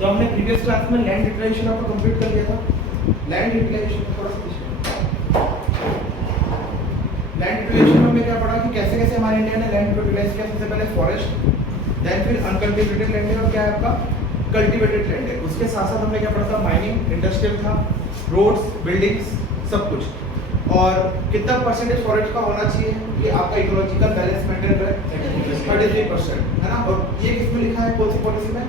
तो हमने previous class में लैंड यूटिलाइजेशन आपको कंप्लीट कर लिया था। लैंड यूटिलाइजेशन थोड़ा सा लैंड यूटिलाइजेशन में हमने क्या पढ़ा कि कैसे कैसे हमारे इंडिया ने लैंड यूटिलाइज किया। सबसे पहले फॉरेस्ट, देन फिर अनकल्टिवेटेड लैंड है और क्या है आपका कल्टिवेटेड लैंड है। उसके साथ साथ हमने क्या पढ़ा था, माइनिंग, इंडस्ट्रियल था, रोड्स, बिल्डिंग्स, सब कुछ। और कितना परसेंटेज फॉरेस्ट का होना चाहिए कि आपका इकोलॉजिकल बैलेंस मेंटेन रहे, 33% है ना। और ये किसमें लिखा है, कौन सी पॉलिसी में,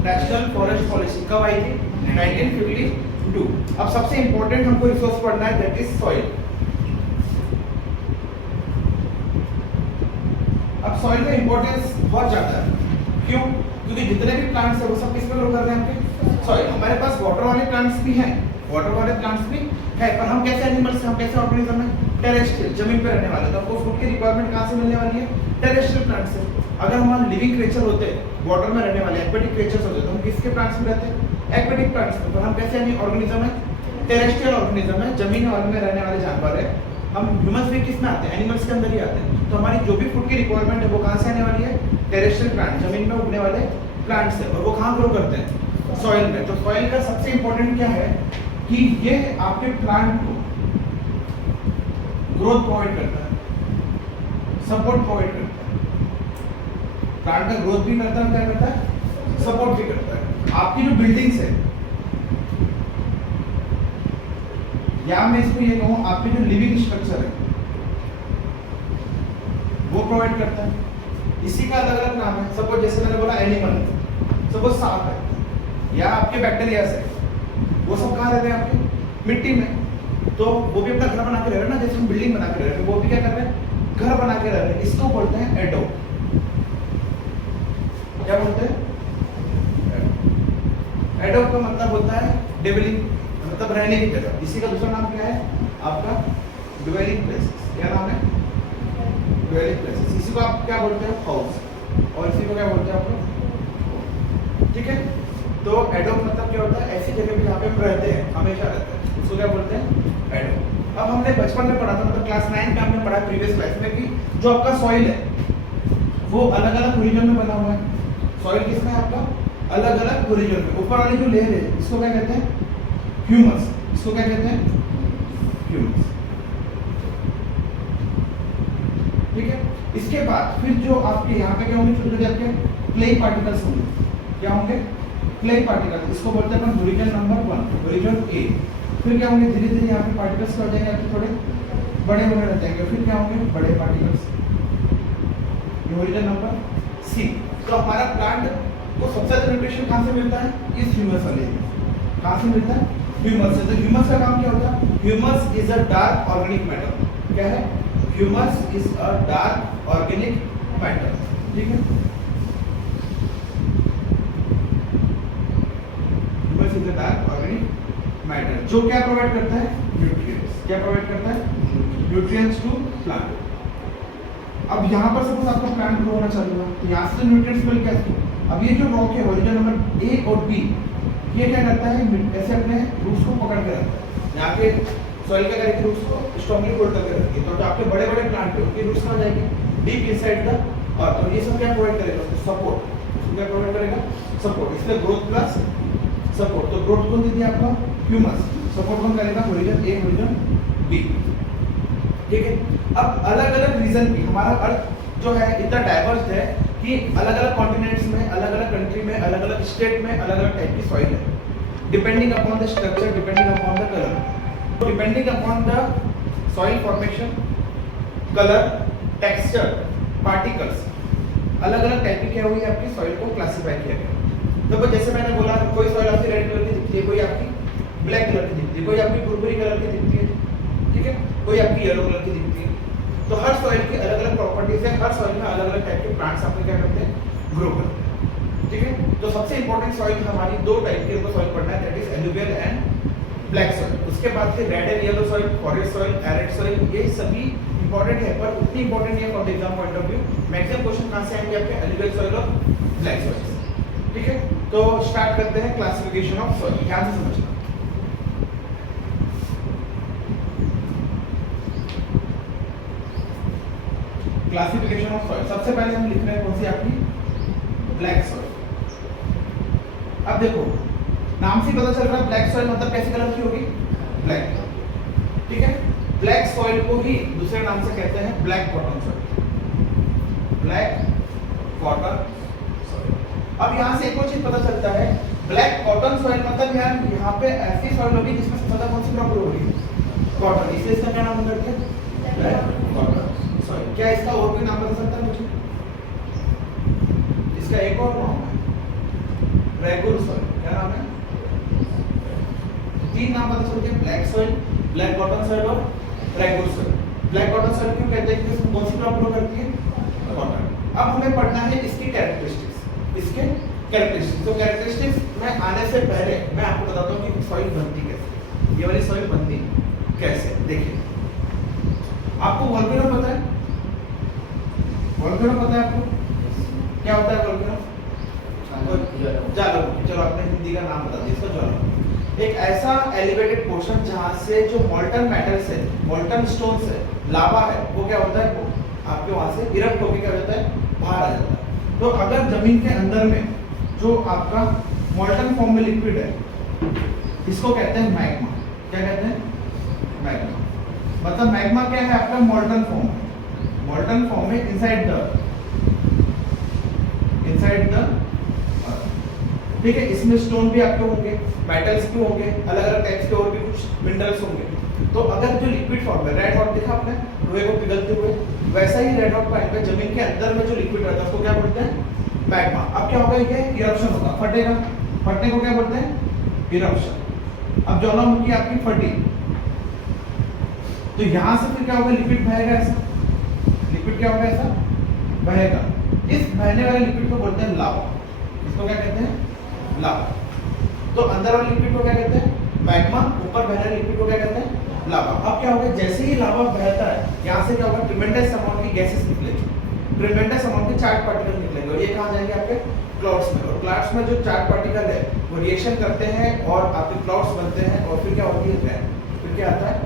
नेशनल फॉरेस्ट पॉलिसी। कब आई थी, 1952। अब सबसे इंपॉर्टेंट हमको रिसोर्स पढ़ना है, दैट इज सॉइल। अब सॉइल का इंपॉर्टेंस बहुत ज्यादा है। क्यों? क्योंकि जितने भी प्लांट्स है वो सब किस में ग्रो कर रहे हैं आपके, सॉइल। हमारे पास वाटर वाले प्लांट्स भी हैं, वाटर वाले प्लांट्स भी है, पर हम कैसे एनिमल्स हैं, हम कैसे ऑर्गेनिज्म हैं, टेरेस्ट्रियल, जमीन पे रहने वाले। तो हमको फूड की रिक्वायरमेंट कहाँ से मिलने वाली है, टेरेस्ट्रियल प्लांट से। अगर हम लिविंग क्रिएचर होते, वाटर में रहने वाले एक्वेटिक क्रिएचर्स होते, तो हम किसके प्लांट्स में रहते, एक्वेटिक प्लांट्स में। तो हम कैसे ऑर्गेनिज्म है, टेरेस्ट्रियल ऑर्गेनिज्म है, जमीन में रहने वाले जानवर है। हम ह्यूमंस भी किस में आते हैं, एनिमल्स के अंदर ही आते हैं। तो हमारी जो भी फूड की रिक्वायरमेंट है वो कहाँ से आने वाली है, टेरेस्ट्रियल प्लांट, जमीन में उगने वाले प्लांट्स है। और वो कहाँ ग्रो करते हैं, सॉइल में। तो सॉइल का सबसे इंपॉर्टेंट क्या है कि ये आपके प्लांट को ग्रोथ प्रोवाइड करता है, सपोर्ट प्रोवाइड करता है। प्लांट का ग्रोथ भी करता है, क्या करता है, सपोर्ट भी करता है। आपकी जो बिल्डिंग्स है, या मैं इसको ये कहूँ, आपकी जो लिविंग स्ट्रक्चर है वो प्रोवाइड करता है। इसी का अलग अलग नाम है। सपोज जैसे मैंने बोला एनिमल, सपोज सांप है या आपके बैक्टीरिया है, वो सब कहाँ रहते हैं, आपके मिट्टी में। तो वो भी अपना घर बना के रह रहे हैं ना, जैसे हम बिल्डिंग बना के रह रहे हैं, वो भी क्या कर रहे हैं, घर बना के रह रहे हैं। इसको बोलते हैं एडो। क्या बोलते हैं, एडो का मतलब होता है डिवेलिंग, मतलब रहने की जगह। इसी का दूसरा नाम क्या है आपका, ड्वेलिंग प्लेसेस। क्या नाम है, ड्वेलिंग प्लेसेस। इसी को आप क्या बोलते हैं, हाउस, और इसी को क्या बोलते हैं आप लोग, ठीक है। तो एडोब मतलब क्या होता है, ऐसी जगह पे जहाँ पे हम रहते हैं, हमेशा रहते हैं, उसको क्या बोलते हैं, एडोब। अब हमने बचपन में पढ़ा था, मतलब क्लास 9 में हमने पढ़ा प्रीवियस क्लास में, कि जो आपका सॉइल है वो अलग अलग रीजन में बना हुआ है। सॉइल किसमें है आपका, अलग अलग रीजन में। ऊपर वाली जो लेयर है इसको क्या कहते हैं, ह्यूमस। इसको क्या कहते हैं, ह्यूमस, ठीक है। इसके बाद फिर जो आपके यहाँ पे क्या होंगे, छोटे छोटे आपके क्ले पार्टिकल्स होंगे। क्या होंगे, क्ले पार्टिकल्स। इसको बोलते हैं अपन ओरिजिन नंबर 1, ओरिजिन ए। फिर क्या होंगे, धीरे धीरे यहाँ पे पार्टिकल्स क्या हो जाएंगे आपके, थोड़े बड़े होने लग जाएंगे। फिर क्या होंगे, बड़े पार्टिकल्स, ये ओरिजिन नंबर सी। तो हमारा प्लांट को सबसे ज्यादा न्यूट्रिशन कहाँ से मिलता है, इस ह्यूमस वाले में। कहाँ से मिलता है, ह्यूमस से। तो ह्यूमस का काम क्या होता है, humus is a dark organic matter. क्या है, humus is a dark organic matter, ठीक है। Humus is a dark organic matter, जो क्या प्रोवाइड करता है, न्यूट्रिएंट्स। क्या प्रोवाइड करता है, न्यूट्रिएंट्स टू प्लांट। अब यहाँ पर सपोज आपका प्लांट ग्रो होना चालू हुआ, तो यहाँ से न्यूट्रिएंट्स मिल गया। अब ये जो रॉक है, ओरिजिन नंबर ए और बी, ये क्या करता है, ऐसे अपने रूट्स को पकड़ के रखता है। यहाँ पे सॉइल क्या करेगी, रूट्स को स्ट्रांगली होल्ड करके रखेगी। तो जो आपके बड़े बड़े प्लांट है उनकी रूट्स कहाँ जाएगी, डीप इनसाइड द अर्थ। और ये सब क्या प्रोवाइड करेगा, सपोर्ट। क्या प्रोवाइड करेगा, सपोर्ट। इसलिए ग्रोथ प्लस सपोर्ट। तो ग्रोथ कौन दीजिए आपका, ह्यूमस। सपोर्ट कौन करेगा, ओरिजिन ए, ओरिजिन बी, ठीक है। अब अलग अलग रीजन की, हमारा अर्थ जो है इतना डाइवर्स है कि अलग अलग कॉन्टिनेंट्स में, अलग अलग कंट्री में, अलग अलग स्टेट में अलग अलग टाइप की सॉइल है, depending upon the structure, depending upon the colour, depending upon the soil formation, colour, texture, particles, अलग अलग टाइप की क्या हुई है आपकी सॉइल को क्लासिफाई किया गया। तो जैसे मैंने बोला, कोई सॉइल आपकी रेड कलर की दिखती है, कोई आपकी ब्लैक कलर की दिखती है, कोई आपकी भुरभुरी कलर की दिखती है, ठीक है, कोई आपकी येलो कलर की दिखती है। तो हर सॉइल की अलग अलग प्रॉपर्टीज है, हर सॉइल में अलग अलग टाइप के प्लांट्स आपको क्या करते हैं, ग्रो करते हैं, ठीक है। तो सबसे इंपॉर्टेंट सॉइल हमारी दो टाइप की हमको सॉइल पढ़ना है, that is alluvial and black soil. उसके बाद फिर red and yellow soil, forest soil, arid soil, ये सभी इंपॉर्टेंट है, पर उतनी इंपॉर्टेंट नहीं है from the exam point of view. Maximum question कहाँ से आएंगे आपके, एलुवियल सॉइल और ब्लैक सॉइल से, ठीक है। तो स्टार्ट करते हैं क्लासिफिकेशन ऑफ सॉइल, ध्यान से समझना। क्लासिफिकेशन ऑफ सॉइल, सबसे पहले हम लिख रहे हैं कौन सी आपकी, ब्लैक सॉइल। अब अब देखो नाम से पता चल रहा है ब्लैक सॉइल मतलब कैसी कलर की होगी, ब्लैक। ठीक है, ब्लैक सॉइल को ही दूसरे नाम से कहते हैं black cotton soil, black cotton soil. अब यहाँ से एक और चीज पता चलता है, ब्लैक कॉटन सॉइल मतलब यार यहाँ पे ऐसी सॉइल होगी जिसमें सबसे ज्यादा कौन सी क्रॉप होगी, कॉटन, इसलिए इसका क्या नाम करते हैं, ब्लैक कॉटन सॉइल। क्या इसका और कोई नाम बता सकता है मुझे, इसका एक और नाम है रेगुलर सॉइल, क्या नाम है, तीन नाम पता चलते हैं, black soil, black cotton soil और regular soil. Black cotton soil क्यों कहते हैं, क्योंकि इसमें कौन सी क्रॉप ग्रो करती है, कॉटन। अब हमें पढ़ना है इसकी कैरेक्टरिस्टिक्स, इसके कैरेक्टरिस्टिक्स। तो कैरेक्टरिस्टिक्स में आने से पहले मैं आपको बताता हूँ कि सॉइल बनती कैसे, ये वाली सॉइल बनती कैसे। देखिए आपको वोल्केनो पता है, वोल्केनो पता है आपको, क्या होता है वोल्केनो, ज्वालामुखी। चलो आपने हिंदी का नाम बता दिया इसका, ज्वालामुखी। एक ऐसा एलिवेटेड पोर्शन जहां से जो मोल्टन मेटल्स है, मोल्टन स्टोन्स है, लावा है, वो क्या होता है, वो आपके वहां से इरप्ट होकर क्या हो जाता है, बाहर आ जाता है। तो अगर जमीन के अंदर में जो आपका मोल्टन फॉर्म में लिक्विड है, इसको कहते हैं मैग्मा। क्या कहते हैं, मैग्मा। मतलब मैग्मा क्या है, आपका मोल्टन फॉर्म, मोल्टन फॉर्म में इनसाइड द ठीक है। इसमें स्टोन भी आपके होंगे, मेटल्स भी होंगे, अलग अलग टाइप्स के और भी कुछ मिनरल्स होंगे। तो अगर जो लिक्विड फॉर्म में, रेड हॉट देखा आपने लोहे को पिघलते हुए, वैसा ही रेड हॉट पाइप में जमीन के अंदर में जो लिक्विड रहता है उसको क्या बोलते हैं, मैग्मा। अब क्या होगा, ये इरप्शन होगा, फटेगा, फटने को क्या बोलते हैं, इरप्शन। अब ज्वालामुखी आपकी फटी, तो यहां से फिर क्या होगा, लिक्विड बहेगा, ऐसा लिक्विड क्या होगा, ऐसा बहेगा। इस बहने वाले लिक्विड को बोलते हैं लावा। इसको क्या कहते हैं, लावा। तो अंदर वाले लिक्विड को क्या कहते हैं, मैग्मा, ऊपर बहने वाले लिक्विड को क्या कहते हैं, लावा। अब क्या होगा, जैसे ही लावा बहता है, यहाँ से क्या होगा, ट्रिमेंडस अमाउंट की गैसेस निकलेंगी, ट्रिमेंडस अमाउंट के चार्ज पार्टिकल निकलेंगे, और ये कहाँ जाएंगे, आपके क्लाउड्स में। और क्लाउड्स में जो चार्ज पार्टिकल है वो रिएक्शन करते हैं और आपके क्लाउड्स बनते हैं, और फिर क्या होती है, रेन। फिर क्या आता है,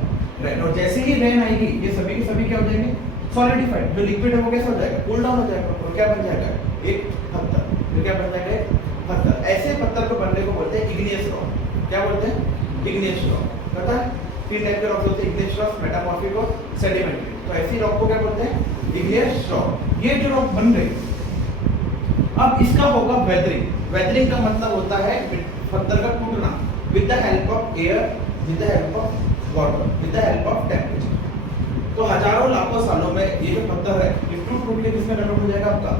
रेन। और जैसे ही रेन आएगी, ये सभी के सभी क्या हो जाएंगे, सॉलिडिफाइड। जो लिक्विड है वो कैसा हो जाएगा, कूल डाउन हो जाएगा, और क्या बन जाएगा, एक पत्थर। फिर क्या बन जाएगा, पत्थर। ऐसे पत्थर को बनने को बोलते हैं इग्नियस रॉक। क्या बोलते हैं, इग्नियस रॉक। पता है, तीन टाइप के रॉक होते हैं, इग्नियस रॉक, मेटामॉर्फिक और सेडिमेंट्री। तो ऐसी रॉक को क्या बोलते हैं, इग्नियस रॉक। ये जो रॉक बन रही, अब इसका होगा वेदरिंग। वेदरिंग का मतलब होता है पत्थर का टूटना, with the help of air, with the help of water, with the help of temperature. तो हजारों लाखों सालों में ये जो पत्थर है, ये टूट के किसमें कन्वर्ट हो जाएगा, आपका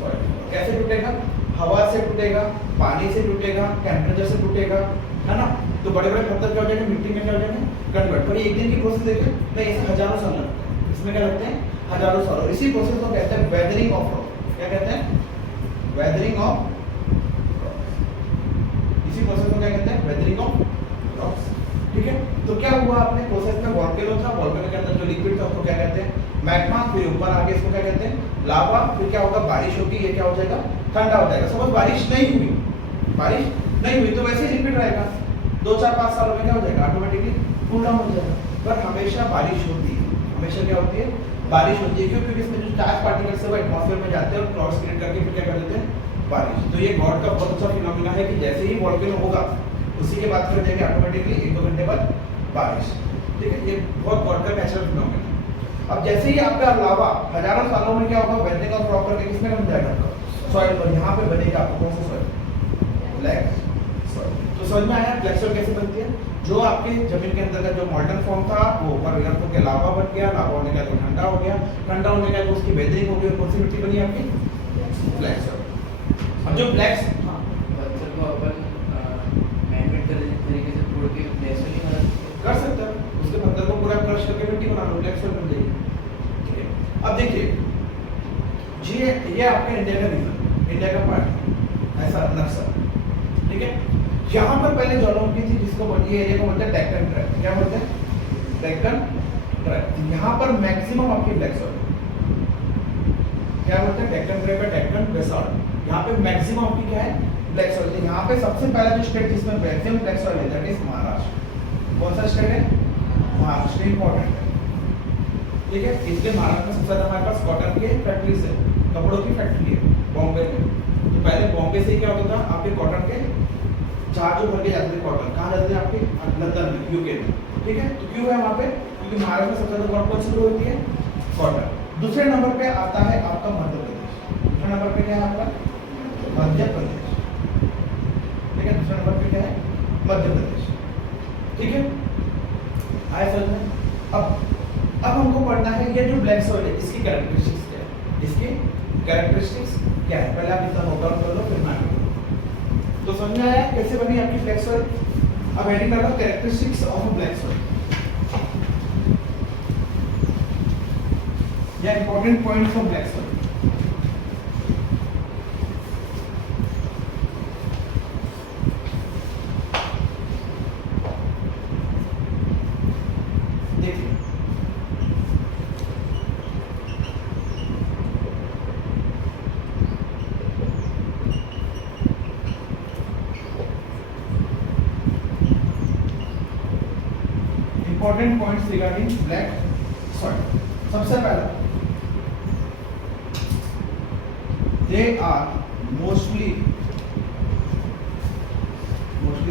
सॉइल। कैसे टूटेगा, हवा से टूटेगा, पानी से टूटेगा, टेम्परेचर से टूटेगा, है ना। तो बड़े बड़े पत्थर क्या हो जाएंगे, मिट्टी में क्या हो जाएंगे, कन्वर्ट। पर एक दिन की प्रोसेस देखें, नहीं, इसे हजारों साल लगते हैं। इसमें क्या लगते हैं, हजारों साल। और इसी प्रोसेस को कहते हैं वेदरिंग ऑफ रॉक। क्या कहते हैं, वेदरिंग ऑफ रॉक्स। इसी प्रोसेस को क्या कहते हैं, वेदरिंग ऑफ रॉक्स। ठीक है। तो क्या हुआ, अपने प्रोसेस में वोल्केनो था, वोल्केनो के अंदर जो लिक्विड था उसको क्या कहते हैं, मैग्मा। फिर ऊपर आके इसको क्या कहते हैं, लावा। फिर क्या होगा, बारिश होगी, ये क्या हो जाएगा, ठंडा हो जाएगा। सपोज बारिश नहीं हुई तो वैसे ही लिक्विड रहेगा, 2-4-5 सालों में क्या हो जाएगा, ऑटोमेटिकली कूल डाउन हो जाएगा। पर हमेशा बारिश होती है, हमेशा क्या होती है, बारिश होती है। क्यों, क्योंकि इसमें जो चार्ज पार्टिकल्स है वो एटमॉस्फेयर में जाते हैं और क्लाउड्स क्रिएट करके फिर क्या कर देते हैं, बारिश। तो ये गॉड का बहुत अच्छा फिनोमिना है कि जैसे ही वोल्केनो होगा उसी के बाद कर देंगे ऑटोमेटिकली 1-2 घंटे बाद बारिश। ठीक है, ये बहुत गॉड का नेचुरल फिनोमिना है। अब जैसे ही आपका लावा हजारों सालों में क्या होगा, वेदरिंग ऑफ रॉक करके किसमें बन जाएगा, सॉइल पर। यहाँ पे बनेगा आपको कौन सा सॉइल, ब्लैक सॉइल। तो समझ में आया ब्लैक सॉइल कैसे बनती है, जो आपके जमीन के अंदर का जो मोल्टन फॉर्म था वो ऊपर इरप्ट होकर लावा बन गया, लावा होने का तो ठंडा हो गया, ठंडा होने का तो उसकी वेदरिंग हो गई, और कौन सी मिट्टी बनी आपकी, ब्लैक सॉइल। अब जो ब्लैक पत्थर को अपन मैग्नेट तरीके से तोड़ के ब्लैक सॉइल बना कर सकता है, उसके पत्थर को पूरा क्रश करके मिट्टी बना लो, ब्लैक सॉइल बन जाएगी। ठीक है। अब देखिए ये आपका इंडिया का रीजन, इंडिया का पार्ट ऐसा नक्शा। ठीक है, यहाँ पर पहले ज्वालामुखी थी जिसको ये एरिया को बोलते हैं डेक्कन ट्रैक्ट। क्या बोलते हैं, डेक्कन ट्रैक्ट। यहाँ पर मैक्सिमम आपकी ब्लैक सॉइल, क्या बोलते हैं, डेक्कन ट्रैक्ट, डेक्कन बेसाल्ट। यहाँ पे मैक्सिमम आपकी क्या है, ब्लैक सॉइल। यहाँ पे सबसे पहला जो स्टेट जिसमें मैक्सिमम ब्लैक सॉइल है दैट इज महाराष्ट्र। कौन सा स्टेट है, महाराष्ट्र, इंपॉर्टेंट है। ठीक है, इसलिए महाराष्ट्र में सबसे ज्यादा हमारे पास कॉटन के फैक्ट्रीज है, कपड़ों की फैक्ट्री है बॉम्बे में। तो पहले बॉम्बे बॉम्बे से क्या होता था आपके कॉटन के जहाज जो भर के जाते थे कॉटन, कहाँ जाते थे आपके लंदन में, यूके में, ठीक है। तो क्यों है वहाँ पे, क्योंकि महाराष्ट्र में सबसे ज्यादा कौन सी ग्रो होती है, कॉटन। दूसरे नंबर पे आता है आपका मध्य प्रदेश। दूसरे नंबर पे क्या है आपका, मध्य प्रदेश, ठीक है। दूसरे नंबर पे क्या है, मध्य प्रदेश, ठीक है। आए समझ में। अब हमको पढ़ना है ये जो ब्लैक सॉइल है इसकी कैरेक्टरिस्टिक्स क्या है, इसकी कैरेक्टरिस्टिक्स क्या है, पहले आप इसका नोट डाउन कर लो फिर मैं आगे। तो समझ में आया कैसे बनी आपकी ब्लैक सॉइल। अब हेडिंग डालो कैरेक्टरिस्टिक्स ऑफ ब्लैक सॉइल या important points of black soil. देखिए important points regarding black soil. सबसे पहला, they are mostly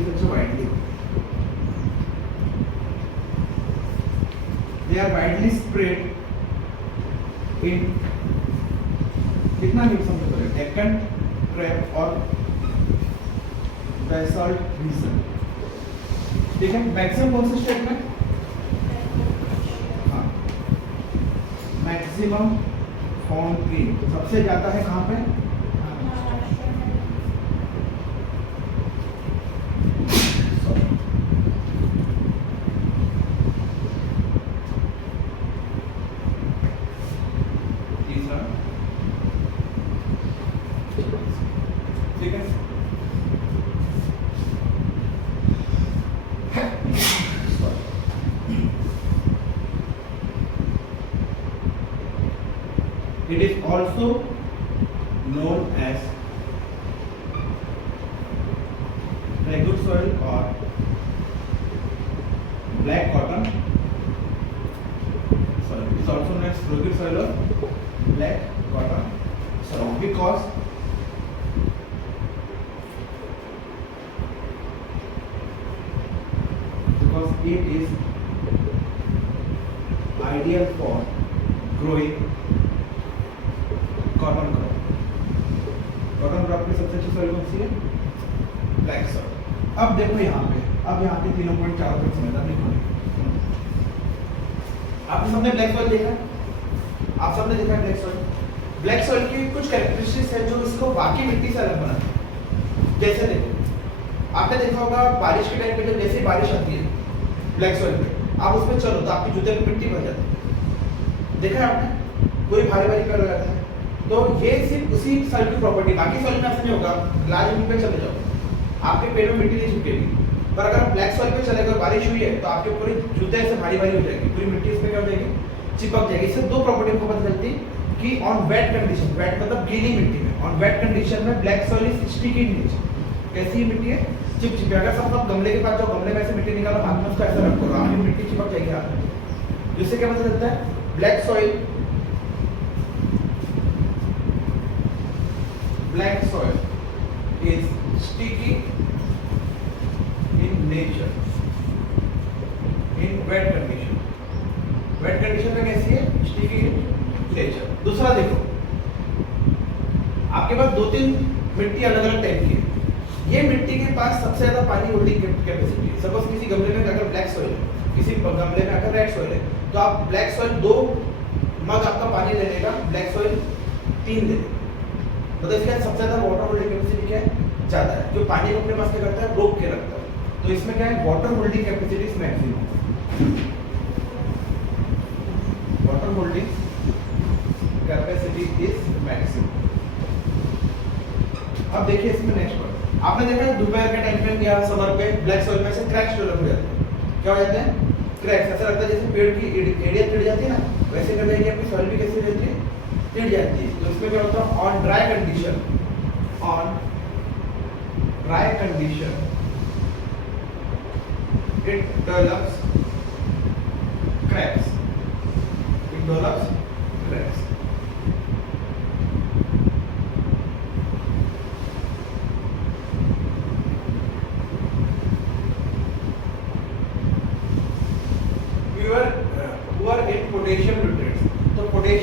such widely, they are widely spread in कितना नहीं समझ पा रहे, डेक्कन ट्रैप और बेसाल्ट रीजन, ठीक है। मैक्सिमम कौन से स्टेट में, हाँ मैक्सिमम फॉर्म की सबसे ज्यादा है कहाँ पे, तीसरा, ठीक है। It is also known as regular soil or black cotton soil. It is also known as regular soil or black cotton soil because it is ideal for growing cotton crop. Cotton crop की सबसे अच्छी soil कौन सी है, black soil. अब देखो यहाँ पे, अब यहाँ के तीनों पॉइंट चारों पॉइंट समझना देखो। आपने सबने ब्लैक सॉइल देखा, आप सबने देखा ब्लैक सॉइल। ब्लैक सॉइल की कुछ कैरेक्टरिस्टिक्स है जो इसको बाकी मिट्टी से अलग बनाते हैं। जैसे देखो, आपने देखा होगा बारिश के टाइम पे जब जैसे बारिश आती है ब्लैक सॉइल पे, आप उसमें चलो तो आपके जूते पे मिट्टी भर जाती है, देखा है आपने, कोई भारी भारी कर जाता है। तो ये सिर्फ उसी सॉइल की प्रॉपर्टी, बाकी सॉइल में ऐसा नहीं होगा। लाल जमीन पे चले जाओ आपके पेड़ में मिट्टी नहीं चिपकेगी, पर अगर ब्लैक सॉइल पे चले, अगर बारिश हुई है तो आपके पूरे जूते ऐसे भारी भारी हो जाएगी, पूरी मिट्टी इसमें क्या हो जाएगी, चिपक जाएगी। इससे दो प्रॉपर्टी को पता चलती कि ऑन वेट कंडीशन, वेट मतलब गीली मिट्टी में, ऑन वेट कंडीशन में black soil is sticky in nature. कैसी मिट्टी है, चिपचिपी। अगर सब गमले के पास जाओ, गमले में से मिट्टी निकालो, हाथ में उसको ऐसा रखो, आपकी मिट्टी चिपक जाएगी हाथ में। जिससे क्या पता चलता है, black soil is sticky in nature in wet condition। wet condition में कैसी है, sticky in nature। दूसरा देखो, आपके पास दो तीन मिट्टी अलग अलग टाइप की है। ये मिट्टी के पास सबसे ज्यादा पानी होल्डिंग कैपेसिटी है। सपोज किसी गमले में अगर ब्लैक सॉइल है, किसी गमले में अगर रेड सॉइल है, तो आप ब्लैक सॉइल 2 मग आपका पानी ले लेगा, ब्लैक सॉइल 3 ले लेगा। मतलब इसका सबसे ज्यादा वाटर होल्डिंग कैपेसिटी क्या है, ज्यादा है। जो पानी को अपने पास क्या करता है, रोक के रखता है। तो इसमें क्या है, water holding capacity is maximum, water holding capacity is maximum. अब देखिए इसमें नेक्स्ट वर्ड, आपने देखा है दोपहर के टाइम पे या समर पे ब्लैक सॉइल में से क्रैक्स डेवलप हो जाते हैं। क्या हो जाते हैं, क्रैक्स। ऐसा लगता है जैसे पेड़ की एरिया टिड़ जाती है ना, वैसे कर जाएगी आपकी सॉइल भी कैसी रहती है, टिड़ जाती है। तो इसमें क्या होता है, on dry condition, on dry condition it develops cracks, it develops cracks.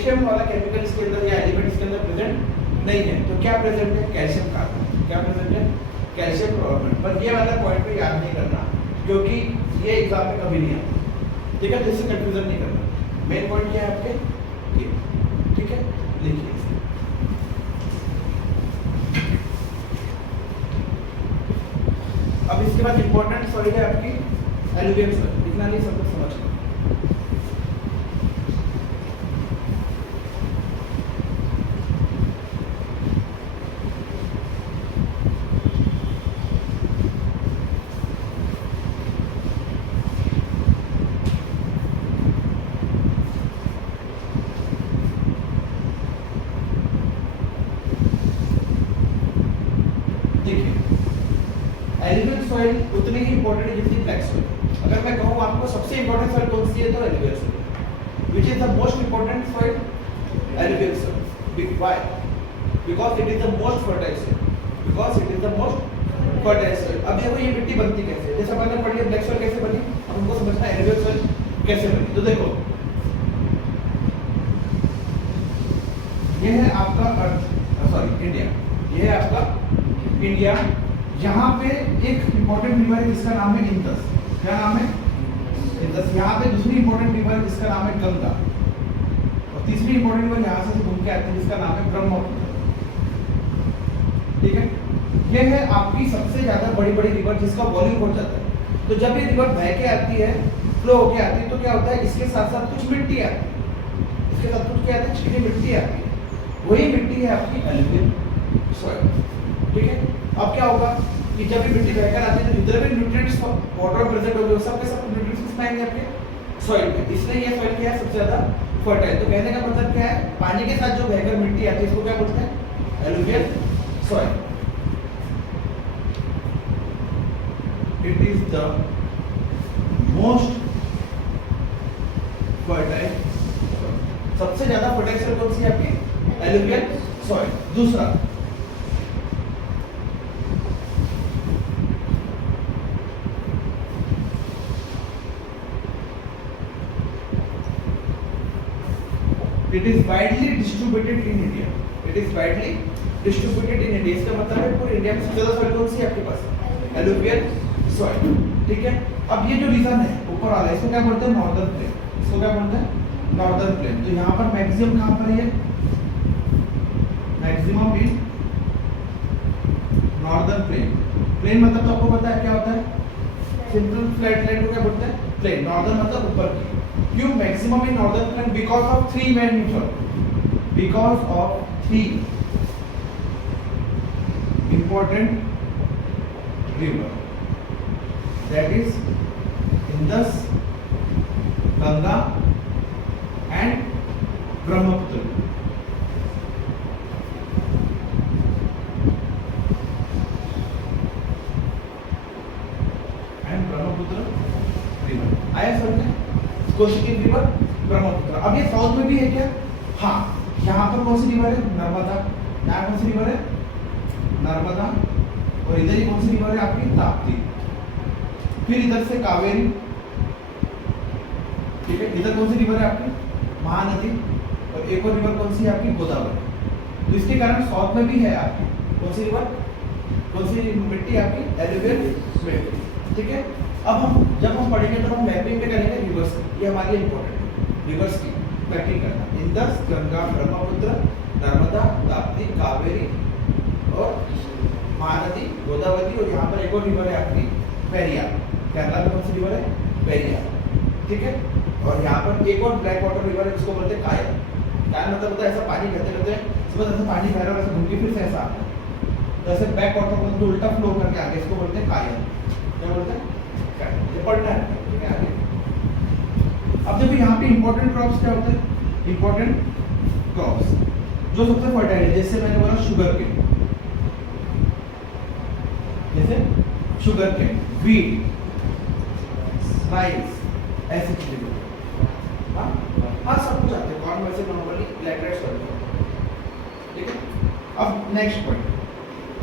Calcium वाला केमिकल इसके अंदर या एलिमेंट इसके अंदर प्रेजेंट नहीं है, तो क्या प्रेजेंट है? Calcium carbonate. क्या प्रेजेंट है? Calcium carbonate. पर ये वाला पॉइंट पे याद नहीं करना, क्योंकि ये एग्जाम में कभी नहीं आता, ठीक है? तो इससे कंफ्यूजन नहीं करना। मेन पॉइंट क्या है आपके? ये, ठीक है, लिखिए। अब इसके बाद इंपॉर्टेंट सॉइल है आपकी एलुवियल सॉइल। इतना नहीं सब कुछ समझ लो। एलुवियल सॉइल उतनी ही इंपॉर्टेंट है जितनी ब्लैक सॉइल। अगर मैं कहूँ आपको सबसे इंपॉर्टेंट सॉइल कौन सी है, तो alluvial soil. Which is the most important soil? Alluvial soil. Why? Because it is the most fertile soil. Because it is the most fertile soil. अब देखो ये मिट्टी बनती कैसे है? जैसे अपन ने पढ़ी है ब्लैक सॉइल कैसे बनी, अब हमको समझना है एलुवियल सॉइल कैसे बनी। तो देखो ये है आपका अर्थ, सॉरी इंडिया। ये है आपका इंडिया। यहाँ पे एक इंपॉर्टेंट रिवर है जिसका नाम है इंदस। क्या नाम है? इंदस। यहाँ पे दूसरी इंपॉर्टेंट रिवर है जिसका नाम है गंगा, और तीसरी इंपॉर्टेंट रिवर यहाँ से घूम के आती है जिसका नाम है ब्रह्मपुत्र। ठीक है, ये है आपकी सबसे ज्यादा बड़ी बड़ी रिवर जिसका वॉल्यूम बढ़ जाता है। तो जब ये रिवर बह के आती है, फ्लो होके आती है, तो क्या होता है? इसके साथ साथ कुछ मिट्टी आती है, इसके साथ कुछ क्या आता है? चिकनी मिट्टी आती है। वही मिट्टी है आपकी एलुवियल सॉइल। ठीक है, अब क्या होगा कि जब ये मिट्टी बहकर आती है तो जितने भी न्यूट्रिएंट्स वाटर में प्रेजेंट होंगे सब के सब न्यूट्रिएंट्स किसमें आएंगे? आपके सॉइल में। इसलिए ये सॉइल क्या है? सबसे ज्यादा फर्टाइल। तो कहने का मतलब क्या है? पानी के साथ जो बहकर मिट्टी आती है इसको क्या बोलते हैं? Alluvial soil. It is the most fertile. सबसे ज्यादा फर्टाइल सॉइल कौन सी है आपकी? Alluvial soil. दूसरा, it is widely distributed in India. It is widely distributed in India. इसका मतलब है पूरे इंडिया में सबसे ज्यादा सॉइल कौन सी है आपके पास? Alluvial soil. ठीक है, अब ये जो रीजन है ऊपर वाला, इसको क्या बोलते हैं? Northern plain. इसको क्या बोलते हैं? Northern plain. तो यहाँ पर मैक्सिमम कहाँ पर है? Maximum in northern plain. Plain मतलब तो आपको पता है क्या होता है? सिंपल फ्लैट लैंड को क्या बोलते हैं? प्लेन। नॉर्दर्न मतलब ऊपर की। क्यों maximum in northern plane? Because of three main factor. Because of three important river, that is Indus, Ganga and Brahmaputra. Brahmaputra river आया समझ में? कौन सी रिवर? ब्रह्मपुत्र। अब ये साउथ में भी है क्या? हाँ, यहाँ पर कौन सी रिवर है? नर्मदा। यहाँ कौन सी रिवर है? नर्मदा। और इधर ही कौन सी रिवर है आपकी? ताप्ती। फिर इधर से कावेरी। ठीक है, इधर कौन सी रिवर है आपकी? महानदी। और एक और रिवर कौन सी है आपकी? गोदावरी। तो इसके कारण साउथ में भी है आपकी कौन सी रिवर? कौन सी मिट्टी आपकी? एलुवियल मिट्टी। ठीक है, अब जब हम पढ़ेंगे तो हम मैपिंग में करेंगे रिवर्स की। ये हमारे लिए इंपॉर्टेंट है, रिवर्स की मैपिंग करना। इंदस, गंगा, ब्रह्मपुत्र, नर्मदा, ताप्ती, कावेरी और महानदी, गोदावरी। और यहाँ पर एक और रिवर है आपकी पेरियार। केरला में कौन सी रिवर है? पेरियार। ठीक है, और यहाँ पर एक और ब्लैक वाटर रिवर है जिसको बोलते हैं कायल। कायल मतलब होता है ऐसा पानी कहते कहते हैं समझ, ऐसा पानी बह रहा है वैसे घूम के फिर से ऐसा आता है, तो ऐसे बैक वाटर मतलब जो उल्टा फ्लो करके आगे, इसको बोलते हैं कायल। क्या बोलते हैं? ये पढ़ना है। ठीक है, आगे अब देखो यहाँ पे इंपॉर्टेंट क्रॉप्स क्या होते हैं? इंपॉर्टेंट क्रॉप्स जो सबसे फर्टाइल है, जैसे मैंने बोला शुगर केन, जैसे शुगर केन, व्हीट, राइस, ऐसी चीजें। हाँ हाँ, सब कुछ आते हैं। कॉर्न वैसे नॉर्मली ब्लैक राइस करते हैं। ठीक है, अब नेक्स्ट पॉइंट,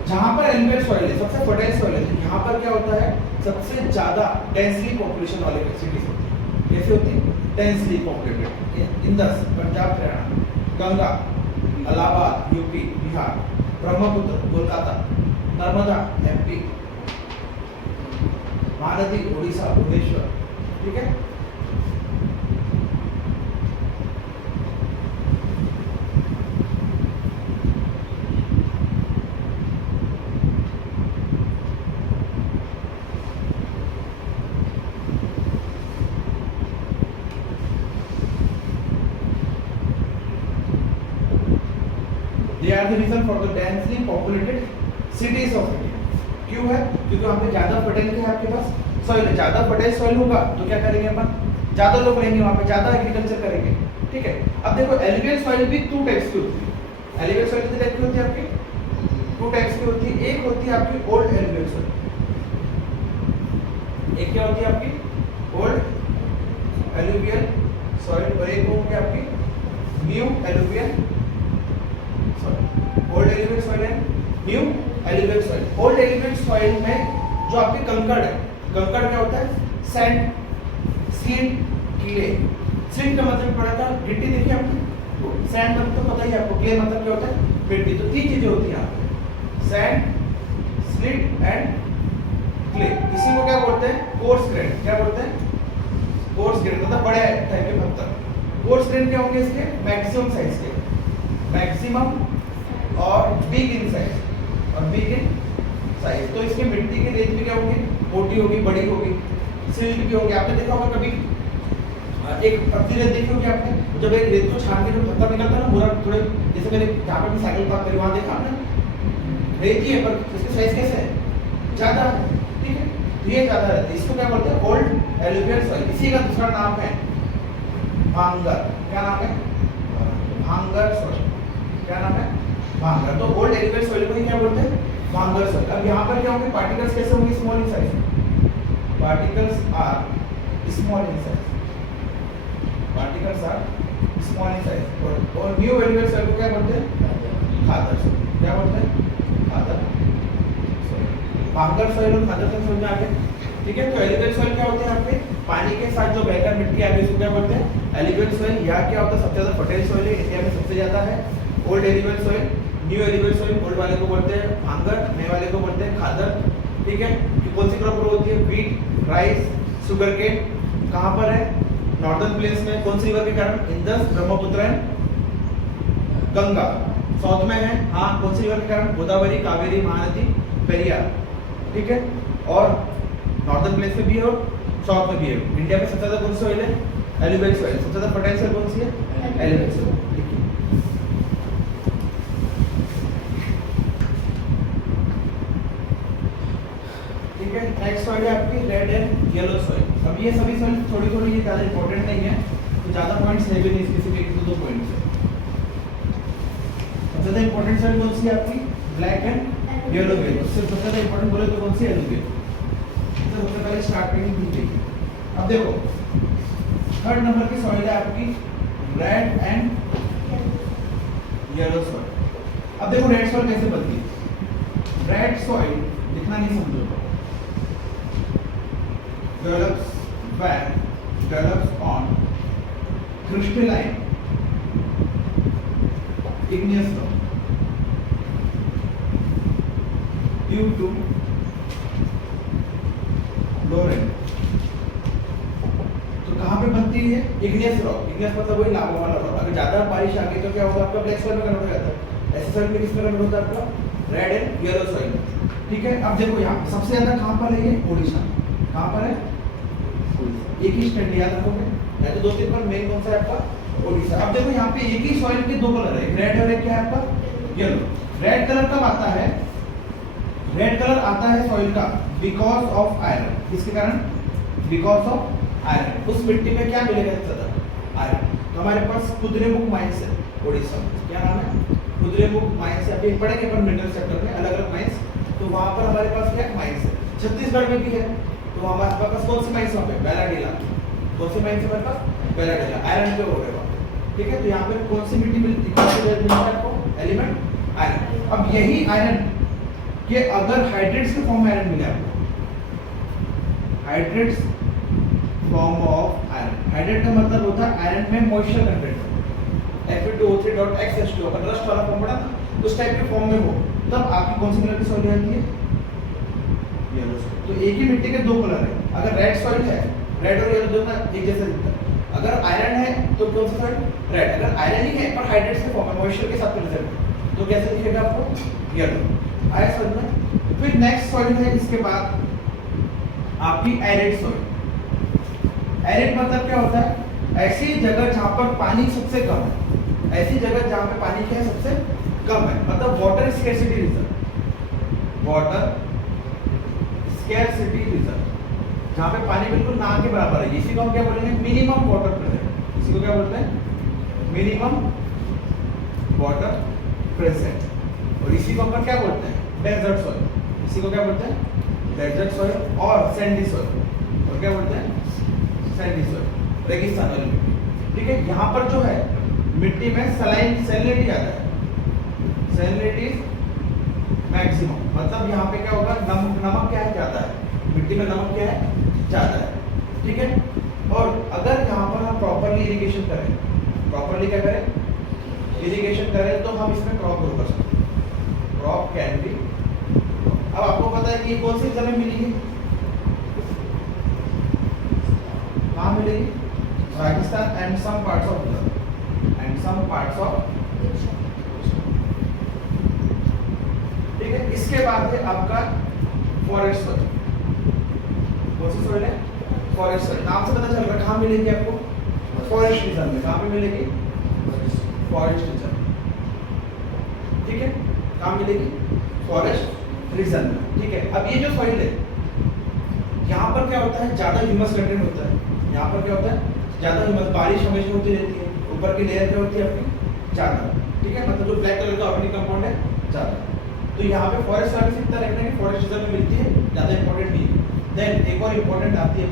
जहाँ पर एलुवियल सॉइल है, सबसे फर्टाइल सॉइल है, यहाँ पर क्या होता है? सबसे ज्यादा डेंसली पॉपुलेशन वाले सिटीज होती है। कैसे होती है? Densely populated. Indus, Punjab, Haryana, Ganga Allahabad UP Bihar, Brahmaputra Kolkata, Narmada MP, Mahanadi Orissa Bhubaneswar. ठीक है, They are the reason for the densely populated cities of India. क्यों है? क्योंकि वहाँ पे ज़्यादा फर्टाइल है आपके पास सॉइल है, ज़्यादा फर्टाइल सॉइल होगा तो क्या करेंगे अपन, ज़्यादा लोग रहेंगे वहाँ पे, ज़्यादा एग्रीकल्चर करेंगे। ठीक है, अब देखो एलिवेट सॉइल भी 2 टाइप्स की होती है। एलिवेट सॉइल कितने टाइप की होती है आपकी? 2 टाइप्स की होती है। एक होती है आपकी ओल्ड एलिवेट सॉइल, एक क्या होती है आपकी ओल्ड एलुवियल सॉइल, और एक होगी आपकी new alluvial soil. Old alluvial soil है, new alluvial soil. Old alluvial soil में जो आपके कंकड़ है, कंकड़ क्या होता है? Sand, seed, clay. सीड का मतलब पड़ा था गिट्टी, देखिए आपको। सैंड मतलब तो पता ही है आपको, क्ले मतलब क्या होता है? मिट्टी। तो 3 चीजें होती हैं यहाँ पे, सैंड, स्लिट एंड क्ले। इसी को क्या बोलते हैं? Coarse grain. क्या बोलते हैं? कोर्स ग्रेन मतलब बड़े टाइप के पत्थर। कोर्स ग्रेन क्या होंगे इसके? मैक्सिमम साइज के, मैक्सिमम और बिग इन साइज, और बिग इन साइज। तो इसके मिट्टी की रेत भी क्या होगी? मोटी होगी, बड़ी होगी, सिल्ट भी होगी। आपने देखा होगा कभी एक पतली रेत देखी होगी आपने, जब एक रेत को छान के जो पत्थर निकलता है ना, पूरा थोड़े, जैसे मैंने जहाँ पर साइकिल पार्क करी वहाँ देखा आपने, रेत ही है पर इसकी साइज कैसे है? ज़्यादा है। ठीक है, तो ये ज़्यादा रहता है। इसको क्या बोलते हैं? Old alluvial soil. इसी का दूसरा नाम है भांगर। क्या नाम है? भांगर सॉइल। क्या नाम है? भांगर। तो ओल्ड एलिवेट सॉइल को ही क्या बोलते हैं? भांगर सॉइल। अब यहाँ पर क्या होंगे? पार्टिकल्स कैसे होंगे? Small in size. Particles are small in size, particles are small in size. और न्यू एलिवेट सॉइल को क्या बोलते हैं? खादर सॉइल। क्या बोलते हैं? खादर सॉइल। भांगर सॉइल और खादर सॉइल समझ में आ गया? ठीक है, तो एलिवेट सॉइल क्या होते हैं? यहाँ पे पानी के साथ जो बहकर मिट्टी आ गई उसको क्या बोलते हैं? Elevate soil. या क्या होता है? सबसे ज्यादा फर्टाइल सॉइल है, इंडिया में सबसे ज्यादा है। Old alluvial soil, new alluvial soil. Old वाले को बोलते हैं भांगर, नए वाले को बोलते हैं खादर। ठीक है, कौन सी क्रॉप होती है? Wheat, rice, sugarcane. कहाँ पर है? नॉर्दर्न प्लेन्स में। कौन सी रिवर के कारण? Indus, Brahmaputra and Ganga. South में है, हाँ, कौन सी रिवर के कारण? गोदावरी, कावेरी, महानदी, पेरियार। ठीक है, और नॉर्दर्न प्लेन्स में भी है और साउथ में भी है। इंडिया में सबसे ज्यादा कौन सी सॉइल है? Elevate soil. सबसे ज्यादा फर्टाइल सॉइल कौन सी है? Elevate soil. ठीक है, नेक्स्ट सॉइल है आपकी रेड एंड येलो सॉइल। अब ये सभी सॉइल थोड़ी थोड़ी ये ज़्यादा इंपॉर्टेंट नहीं है, तो ज़्यादा पॉइंट्स है भी नहीं, स्पेसिफिक 2 पॉइंट्स है। सबसे ज़्यादा इंपॉर्टेंट सॉइल कौन सी है आपकी? Black and yellow well. उससे सबसे ज़्यादा इंपॉर्टेंट बोले तो कौन सी? Yellow well. तो सबसे पहले स्टार्टिंग दी गई। अब देखो थर्ड नंबर की सॉइल है आपकी रेड एंड येलो सॉइल। अब देखो रेड सॉइल कैसे बनती है? रेड सॉइल लिखना नहीं समझो, develops on crystalline igneous rock due to Lorentz। तो कहाँ पे बनती है? Igneous rock. इग्नियस मतलब वही लावा वाला रॉक। अगर ज्यादा बारिश आ गई तो क्या होगा? आपका ब्लैक सॉइल में कन्वर्ट हो जाता है। ऐसे सॉइल में किस में कन्वर्ट होता है? आपका रेड एंड येलो सॉइल। ठीक है, अब देखो यहाँ सबसे ज्यादा कहाँ पर है? ये ओडिशा। कहाँ पर है? एक ही स्टेट याद रखोगे, या तो 2-3 पर मेन कौन सा है आपका? ओडिशा। अब देखो यहाँ पे एक ही सॉइल के 2 कलर है, एक रेड और एक क्या है आपका? येलो। रेड कलर कब आता है? रेड कलर आता है सॉइल का बिकॉज ऑफ आयरन। किसके कारण? Because of iron. उस मिट्टी में क्या मिलेगा ज्यादा? आयरन। तो हमारे पास कुद्रेमुख माइंस है ओडिशा में। क्या नाम है? कुद्रेमुख माइंस। अभी पढ़ेंगे अपन मिनरल सेक्टर में अलग अलग माइंस। तो वहाँ पर हमारे पास क्या माइंस है? छत्तीसगढ़ में भी है। तो हमारे पास कौन सी माइंस वहाँ पे? बेलाडीला। कौन सी माइंस हमारे पास? बेलाडीला। आयरन पे हो गए वहाँ। ठीक है, तो यहाँ पे कौन सी मिट्टी मिलती है आपको? Element iron. अब यही आयरन के अगर हाइड्रेट्स के फॉर्म में आयरन मिले आपको, hydrates form of iron. Hydrate का मतलब होता है आयरन में मॉइस्चर कंटेंट। Fe2O3.XH2 अपन रस्ट वाला फॉर्म पढ़ा ना, उस टाइप के फॉर्म में हो, तब आपकी कौन सी कलर की सॉइल रहती है? Yellow soil. तो एक ही मिट्टी के दो कलर है, अगर रेड सॉइल है, रेड और येलो दोनों एक जैसा दिखता है। अगर आयरन है तो कौन सा सॉइल? रेड। अगर आयरन ही है पर हाइड्रेट्स के फॉर्म में, मॉइस्चर के साथ प्रेजेंट, तो कैसे दिखेगा आपको? येलो। आया समझ में? फिर नेक्स्ट सॉइल है इसके बाद आपकी एरिड सॉइल। एरिड मतलब क्या होता है? ऐसी जगह जहां पर पानी सबसे कम है, ऐसी जगह जहां पे पानी क्या है सबसे कम है, मतलब water scarcity region, water scarcity region, जहां पे पानी बिल्कुल ना के बराबर है, इसी को हम क्या बोलेंगे? Minimum water present. इसी को क्या बोलते हैं? Minimum water present. और इसी को अपन क्या बोलते हैं? Desert soil. इसी को क्या बोलते हैं? डेजर्ट सॉइल और सैंडी सॉइल। और क्या बोलते हैं? सैंडी सॉइल, रेगिस्तान वाली मिट्टी। ठीक है, यहाँ पर जो है मिट्टी में सैलिनिटी आता है, सैलिनिटी मैक्सिमम, मतलब यहाँ पे क्या होगा? नमक क्या है? जाता है मिट्टी में, नमक क्या है? जाता है। ठीक है, और अगर यहाँ पर हम प्रॉपरली इरिगेशन करें, प्रॉपरली क्या करें? इरिगेशन करें, तो हम इसमें क्रॉप ग्रो कर सकते हैं। Crop can be. अब आपको पता है कि ये कौन सी जमीन मिली है? कहाँ मिलेगी? Rajasthan and some parts of Gujarat and some parts of. ठीक है, इसके बाद है आपका फॉरेस्ट सॉइल। कौन सी सॉइल है? Forest soil. नाम से पता चल रहा है कहाँ मिलेगी आपको? फॉरेस्ट रीजन में। कहाँ पे मिलेगी? Forest region. ठीक है, कहाँ मिलेगी? फॉरेस्ट रीजन में। ठीक है, अब ये जो सॉइल है, यहाँ पर क्या होता है? ज्यादा ह्यूमस कंटेंट होता है। यहाँ पर क्या होता है? ज्यादा ह्यूमस, बारिश हमेशा होती रहती है, ऊपर की लेयर क्या होती है आपकी? ज्यादा। ठीक है, मतलब जो ब्लैक कलर का ऑर्गेनिक कंपाउंड है ज्यादा। तो यहाँ पे फॉरेस्ट सर्विस इतना रखना है कि फॉरेस्ट रीजन में मिलती है, ज्यादा इंपॉर्टेंट नहीं है। देन एक और इंपॉर्टेंट आती है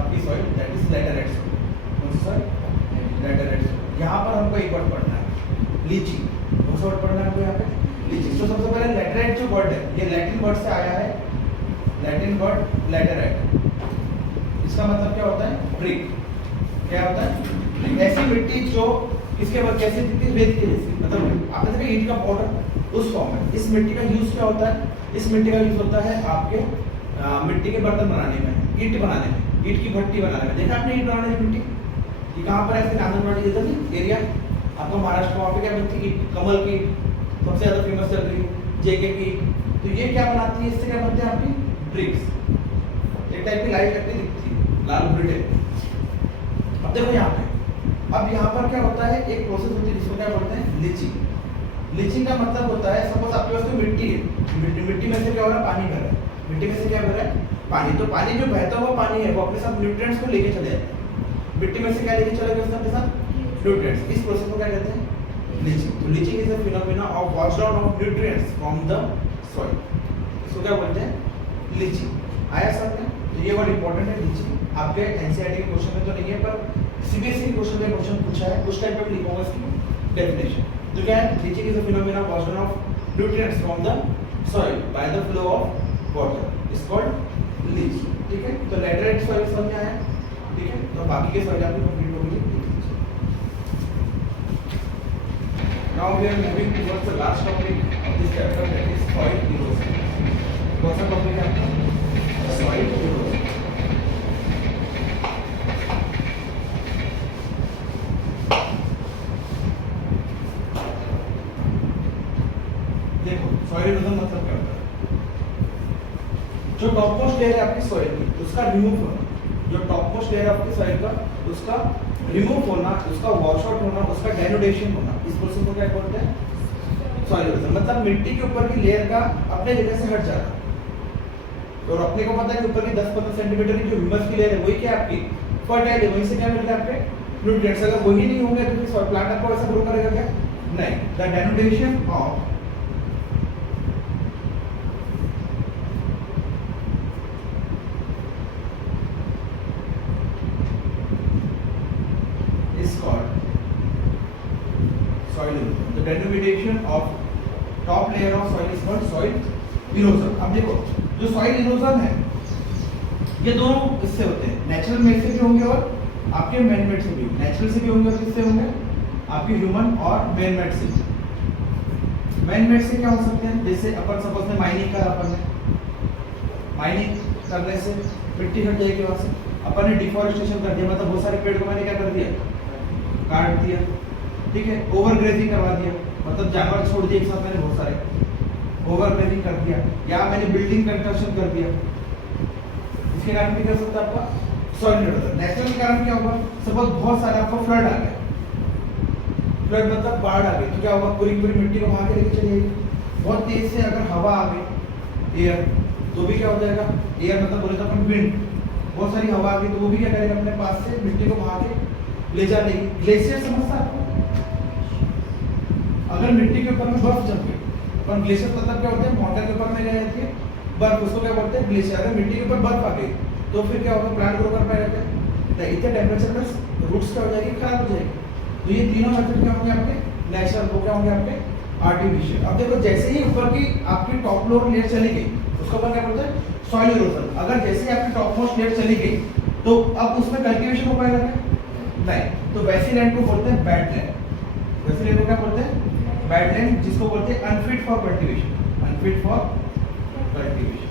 आपकी soil, that is laterite soil. कौन सी सॉइल? Laterite soil. यहाँ पर हमको एक वर्ड पढ़ना है, लीचिंग। कौन सा वर्ड पढ़ना है हमको यहाँ पे? लीचिंग। तो सबसे पहले लैटेराइट जो वर्ड है, ये लैटिन वर्ड से आया है, लैटिन वर्ड लैटेराइट। इसका मतलब क्या होता है? ब्रिक। क्या होता है? ऐसी मिट्टी जो किसके बाद कैसे दिखती है? रेत की जैसी, मतलब आपने देखा ईंट का पाउडर, उस फॉर्म में। इस मिट्टी का यूज क्या होता है? इस मिट्टी का यूज होता है आपके मिट्टी के बर्तन बनाने में, ईंट बनाने में, ईंट की भट्टी बनाने में। देखा आपने ईंट बनाने की मिट्टी? ये कहाँ पर ऐसे आंगनबाड़ी इधर नहीं एरिया आपका महाराष्ट्र, वहाँ पे क्या बनती है? ईंट, कमल की सबसे ज्यादा फेमस चल रही है, जेके की। तो ये क्या बनाती है? इससे क्या बनते हैं आपकी? ब्रिक्स। एक टाइप की लाइट लगती दिखती है, लाल ब्रिटे। अब देखो यहाँ पे, अब यहाँ पर क्या होता है? एक प्रोसेस होती है जिसको क्या बोलते हैं? लीचिंग। लीचिंग का मतलब होता है, सपोज आपके पास कोई मिट्टी है, मिट्टी में से क्या हो रहा है? पानी बह रहा है। मिट्टी में से क्या बह रहा है? पानी। तो पानी जो बहता हुआ पानी है वो अपने साथ न्यूट्रिएंट्स को लेके चले जाता है। मिट्टी में से क्या लेके चलेगा उसने अपने साथ? न्यूट्रिएंट्स। इस प्रोसेस को क्या कहते हैं? लीचिंग। तो leaching is a phenomena of wash down of nutrients from the soil. इसको क्या बोलते हैं? लीचिंग। आया समझ में? तो ये वर्ड इंपॉर्टेंट है, लीचिंग। आपके एनसीईआरटी के क्वेश्चन में तो नहीं है, पर सीबीएसई क्वेश्चन में क्वेश्चन पूछा है, उस टाइप पे लिखूंगा इसकी डेफिनेशन। तो क्या है? Leaching is a phenomena of wash down of nutrients from the soil by the flow of water is called leach. ठीक है, तो लैटेराइट सॉइल समझ में आया? ठीक है, तो बाकी के सॉइल आपकी कंप्लीट हो गई। Now we are moving towards the last topic of this chapter, that is soil erosion. कौन सा टॉपिक है आपका? Soil erosion. देखो सॉइल इरोजन मतलब क्या होता है? जो टॉप मोस्ट लेयर है आपकी सॉइल की, उसका रिमूव होना। जो टॉप मोस्ट लेयर है आपकी सॉइल का, उसका रिमूव होना, उसका वॉश आउट होना, उसका डेनुडेशन होना, इस प्रोसेस को क्या बोलते हैं? Soil erosion. मतलब मिट्टी के ऊपर की लेयर का अपने जगह से हट जाना। और अपने को पता है कि ऊपर की 10-15 सेंटीमीटर की जो ह्यूमस की लेयर है वही क्या आपकी? फर्टाइल है। वहीं से क्या मिल रहा है आपके? न्यूट्रिएंट्स। अगर वही नहीं होंगे तो फिर प्लांट आपको ऐसा ग्रो करेगा क्या? नहीं। The denudation of is called soil erosion. The denudation of top layer of soil is called soil erosion. अब देखो जो soil erosion है ये दोनों इससे होते हैं, नेचुरल मेड से भी होंगे और आपके मैन मेड से भी। नेचुरल से भी होंगे और किससे होंगे? आपके ह्यूमन और मैन मेड से। मैन मेड से क्या हो सकते हैं, जैसे अपन सपोज में माइनिंग करा, अपन ने माइनिंग करने से मिट्टी हट जाएगी वहाँ से। अपन ने डिफॉरेस्टेशन कर दिया, मतलब बहुत सारे पेड़ को मैंने क्या कर दिया, काट दिया, ठीक है। ओवर ग्रेजिंग करवा दिया, मतलब जानवर छोड़ दिए एक साथ मैंने बहुत सारे, ओवर ग्रेजिंग कर दिया, या मैंने बिल्डिंग कंस्ट्रक्शन कर दिया। इसके कारण भी कर सकता है आपका सॉइल इरोजन। नेचुरल कारण क्या होगा, सपोज बहुत सारे आपको फ्लड आ गया, फ्लड मतलब बाढ़ आ गई, तो क्या होगा, पूरी पूरी मिट्टी को वहां के लेके चली जाएगी। बहुत तेज से अगर हवा आ गई, एयर, तो भी क्या हो जाएगा, एयर मतलब बोले तो अपन विंड, बहुत सारी हवा आ गई तो वो भी क्या करेगा, अपने पास से मिट्टी को वहां के ले जा लेगी। ग्लेशियर समझता है आपको, अगर मिट्टी के ऊपर में बर्फ जम गई, पर ग्लेशियर मतलब क्या होता है, माउंटेन के ऊपर में रह जाती है बर्फ, उसको क्या बोलते हैं ग्लेशियर। अगर मिट्टी के ऊपर बर्फ आ गई तो फिर क्या होगा, प्लांट ग्रो कर पाएगा, तो इतने टेम्परेचर में रूट्स क्या हो जाएगी, खराब हो जाएगी। तो ये तीनों मेथड क्या होंगे आपके नेचुरल, वो क्या होंगे आपके आर्टिफिशियल। अब देखो जैसे ही ऊपर की आपकी टॉप फ्लोर लेयर चली गई, उसको अपन क्या बोलते हैं सॉइल इरोजन। अगर जैसे ही आपकी टॉप मोस्ट लेयर चली गई तो अब उसमें कल्टीवेशन हो पाएगा क्या, नहीं। तो वैसी लैंड को बोलते हैं बैड लैंड। वैसी लैंड को क्या बोलते हैं, बैड लैंड, जिसको बोलते हैं unfit for cultivation. Unfit for cultivation,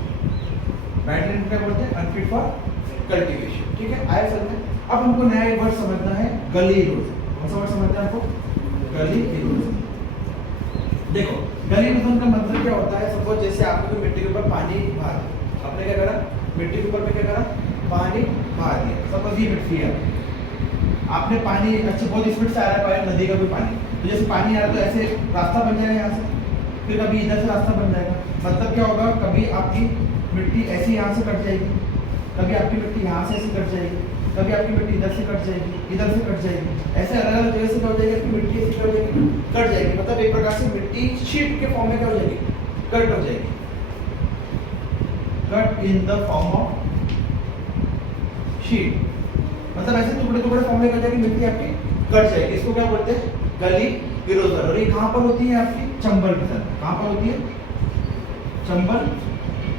bad land क्या बोलते हैं, अनफिट फॉर कल्टीवेशन, ठीक है। आया समझ में। अब हमको नया एक वर्ड समझना है, गली इरोजन। कौन सा वर्ड समझना है आपको, गली इरोजन। देखो गली इरोजन का मतलब क्या होता है, सपोज जैसे आपने कोई मिट्टी के ऊपर पानी बहा दिया, आपने क्या करा, मिट्टी के ऊपर में क्या करा, पानी बहा दिया। सपोज ये मिट्टी है, आपने पानी अच्छे बहुत स्पीड से आ रहा है, नदी का कोई पानी, तो जैसे पानी आ रहा है तो ऐसे रास्ता बन जाएगा यहाँ से, फिर कभी इधर से रास्ता बन जाएगा। मतलब क्या होगा, कभी आपकी मिट्टी ऐसी यहाँ से कट जाएगी, कभी आपकी मिट्टी यहाँ से ऐसी कट जाएगी, कभी आपकी मिट्टी इधर से कट जाएगी, इधर से कट जाएगी, ऐसे अलग अलग जगह से क्या हो जाएगी, आपकी मिट्टी ऐसी क्या हो जाएगी, कट जाएगी। मतलब एक प्रकार से मिट्टी शीट के फॉर्म में क्या हो जाएगी, कट हो जाएगी, cut in the form of sheet. मतलब ऐसे टुकड़े टुकड़े फॉर्म में कट जाएगी, मिट्टी आपकी कट जाएगी। इसको क्या बोलते हैं, गली इरोजन। और ये कहाँ पर होती है, आपकी चंबल रीजन। कहाँ पर होती है, चंबल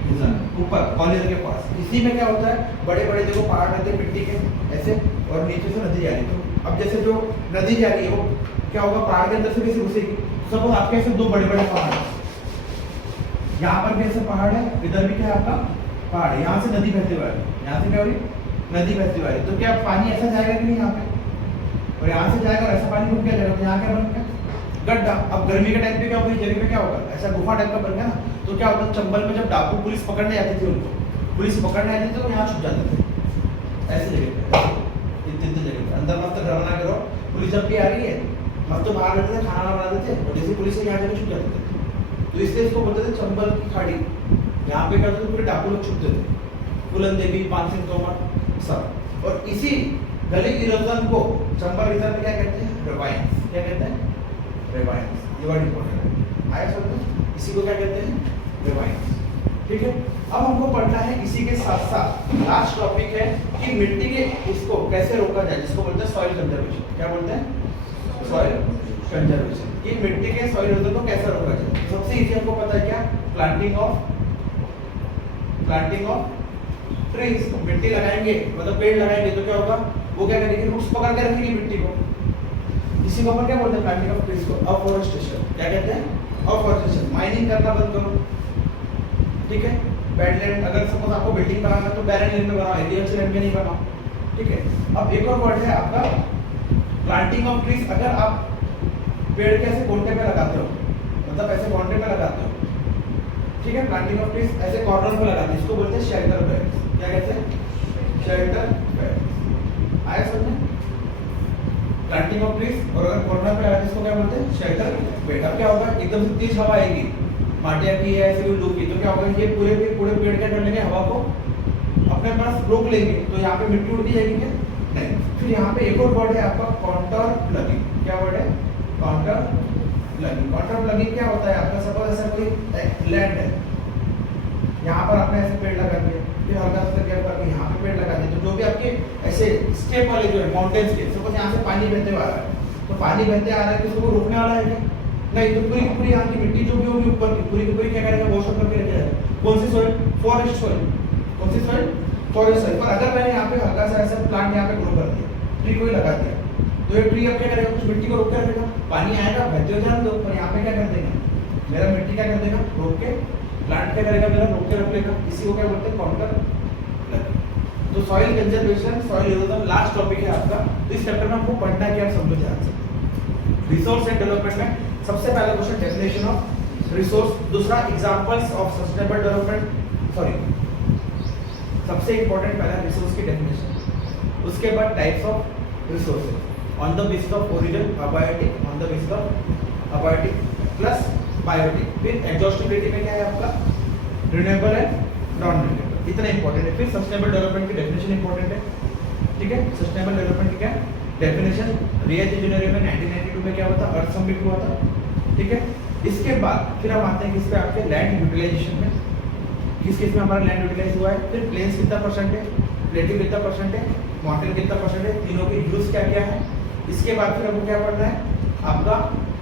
रीजन, ऊपर ग्वालियर के पास। इसी में क्या होता है, बड़े बड़े देखो पहाड़ रहते हैं मिट्टी के ऐसे, और नीचे से नदी जा रही है। तो अब जैसे जो नदी जा रही है वो क्या होगा, पहाड़ के अंदर से कैसे घुसेगी। सपोज आपके ऐसे दो बड़े बड़े पहाड़ है, यहाँ पर भी ऐसे पहाड़ है, इधर भी क्या है आपका पहाड़ है, यहाँ से नदी बहते हुए, यहाँ से क्या हो रही, नदी बहती हुई। तो क्या पानी ऐसा जाएगा कि नहीं यहाँ पे, और यहाँ से जाएगा और ऐसा पानी रुक क्या जाएगा, तो यहाँ क्या बन गया, गड्ढा। अब गर्मी के टाइम पे क्या होगा, जगह पे क्या होगा, ऐसा गुफा टाइप का बन गया ना। तो क्या होता है, चंबल में जब डाकू पुलिस पकड़ने आती थी, उनको पुलिस पकड़ने आती थी तो यहाँ छुप जाते थे, ऐसे जगह पे, इतने जगह पे अंदर मस्त डरना करो। पुलिस जब भी आ रही है मस्त तो बाहर रहते थे, खाना बनाते थे, और जैसे पुलिस यहाँ जाकर छुप जाते थे। तो इसलिए इसको बोलते थे चंबल की खाड़ी। यहाँ पे क्या होता था, पूरे डाकू लोग छुपते थे, फूलन देवी, पान सिंह तोमर सब। और इसी गली इरोजन को चंबल रीजन में क्या कहते हैं, रेवाइंस। क्या कहते हैं, रेवाइंस। ये वर्ड इंपॉर्टेंट है, आया समझ। इसी को क्या कहते हैं, रेवाइंस, ठीक है। अब हमको पढ़ना है इसी के साथ साथ लास्ट टॉपिक है कि मिट्टी के इसको कैसे रोका जाए, जिसको बोलते हैं सॉइल कंजर्वेशन। क्या बोलते हैं, सॉइल कंजर्वेशन। कि मिट्टी के सॉइल इरोजन को कैसे रोका जाए। सबसे इजी हमको पता है क्या, प्लांटिंग ऑफ ट्रीज। मिट्टी लगाएंगे मतलब पेड़ लगाएंगे तो क्या होगा, वो क्या करेंगे, रूट्स पकड़ के रखेंगे मिट्टी को। इसी को अपन क्या बोलते हैं, प्लांटिंग ऑफ ट्रीज को अफॉरेस्टेशन। क्या कहते हैं, अफॉरेस्टेशन। माइनिंग करना बंद करो, ठीक है। वेटलैंड, अगर सपोज आपको बिल्डिंग बनाना है तो बैरन लैंड में बनाओ, एग्रीकल्चर लैंड में नहीं बनाओ, ठीक है। अब एक और वर्ड है आपका प्लांटिंग ऑफ ट्रीज। अगर आप पेड़ कैसे कोंटे पे लगाते हो, मतलब ऐसे कोंटे पे लगाते हो, ठीक है। प्लांटिंग ऑफ ट्रीज ऐसे कॉर्नर पे लगाते हैं, इसको बोलते हैं शेल्टर बेड्स। क्या कहते हैं, शेल्टर बेड्स। आया समझ में, प्लांटिंग ऑफ ट्रीज। और अगर कॉर्नर पे लगाते हैं इसको क्या बोलते हैं, शेल्टर बेड। अब क्या होगा, एकदम से तेज हवा आएगी, माटिया की है ऐसे लू की, तो क्या होगा, ये पूरे पेड़ क्या कर लेंगे, हवा को अपने पास रोक लेंगे, तो यहाँ पे मिट्टी उड़ती जाएगी क्या, नहीं। फिर यहाँ पे एक और वर्ड है आपका काउंटर प्लगिंग। क्या वर्ड है, काउंटर प्लगिंग। काउंटर प्लगिंग क्या होता है आपका, सपोज ऐसा कोई लैंड है, यहाँ पर आपने ऐसे पेड़ लगा दिए, फिर हल्का सा क्या करके यहाँ पे पेड़ लगा दिए, तो जो भी आपके ऐसे स्टेप वाले जो है माउंटेन्स के, सपोज यहाँ से पानी बहते हुआ आ रहा है, तो पानी बहते आ रहा है, किसी को रोकने वाला है क्या, नहीं। तो पूरी पूरी यहाँ की मिट्टी जो भी होगी ऊपर की पूरी की पूरी क्या करेगा, वॉश आउट करके रख जाएगा। कौन सी सॉइल, फॉरेस्ट सॉइल। कौन सी सॉइल, फॉरेस्ट सॉइल। पर अगर मैंने यहाँ पे हल्का सा ऐसा प्लांट यहाँ पे ग्रो कर दिया, ट्री कोई लगा दिया, तो ये ट्री अब क्या करेगा, कुछ मिट्टी को रोक के रखेगा, पानी आएगा बहते हुए जाने दो, पर यहाँ पे क्या कर देगा, मेरा मिट्टी क्या कर देगा, रोक के, प्लांट क्या करेगा, मेरा रोक के रख लेगा, इसी को क्या बोलते हैं, काउंटर। तो soil conservation, soil erosion last topic है आपका। तो इस चैप्टर में आपको पढ़ना है कि आप समझो ध्यान से। रिसोर्स एंड डेवलपमेंट में सबसे पहला क्वेश्चन डेफिनेशन ऑफ रिसोर्स, दूसरा examples of sustainable development, sorry सबसे इंपॉर्टेंट पहला रिसोर्स की डेफिनेशन, उसके बाद types of resources on the basis of origin abiotic, on the basis of abiotic plus biotic, फिर एग्जॉस्टिबिलिटी में क्या है आपका, रिन्यूएबल एंड नॉन रिन्यूएबल, इतना इंपॉर्टेंट है। फिर सस्टेनेबल डेवलपमेंट की डेफिनेशन इंपॉर्टेंट है, ठीक है। सस्टेनेबल डेवलपमेंट की क्या डेफिनेशन, रियायत इंजीनियरिंग में 1992 में क्या हुआ था, अर्थ समिट हुआ था, ठीक है। इसके बाद फिर हम आते हैं किस पे, आपके लैंड यूटिलाइजेशन में, किस केस में हमारा लैंड यूटिलाइज हुआ है, फिर प्लेन्स कितना परसेंट है, प्लेटिव कितना परसेंट है, माउंटेन कितना परसेंट है, तीनों के यूज क्या क्या है। इसके बाद फिर हमको क्या पढ़ना है, आपका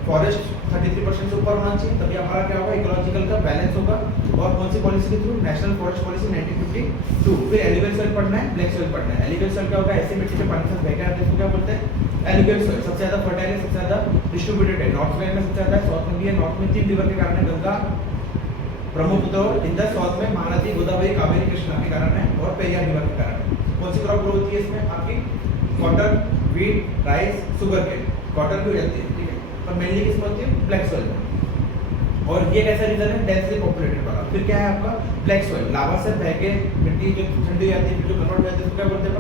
फॉरेस्ट 33% से ऊपर होना चाहिए, तभी हमारा क्या होगा, इकोलॉजिकल का बैलेंस होगा। और कौन सी पॉलिसी के थ्रू, नेशनल फॉरेस्ट पॉलिसी 1952। फिर एलिवेल सॉइल पढ़ना है, ब्लैक सॉइल पढ़ना है। एलिवेल सॉइल क्या होगा, ऐसे मिट्टी से पानी से बह के आते हैं, इसको क्या बोलते हैं, एलिवेल सॉइल। सबसे ज्यादा फर्टाइल है, सबसे ज्यादा डिस्ट्रीब्यूटेड है, नॉर्थ में सबसे ज्यादा है, साउथ में भी है। नॉर्थ में 3 रिवर के कारण है, गंगा, ब्रह्मपुत्र और इंदस, साउथ में महानदी, गोदावरी, कावेरी, कृष्णा के कारण है, और पेरियार रिवर के कारण है। कौन सी क्रॉप ग्रो होती है इसमें, आपकी cotton, wheat, rice, sugarcane, cotton की हो जाती है, ठीक है। पर मेनली किसमें होती है, ब्लैक सॉइल में। और ये कैसा रीजन है, डेंसली पॉपुलेटेड वाला। फिर क्या है आपका, ब्लैक सॉइल, लावा से बह के मिट्टी जो ठंडी हो जाती है, फिर जो कन्वर्ट हो जाती है, उसको क्या बोलते हैं,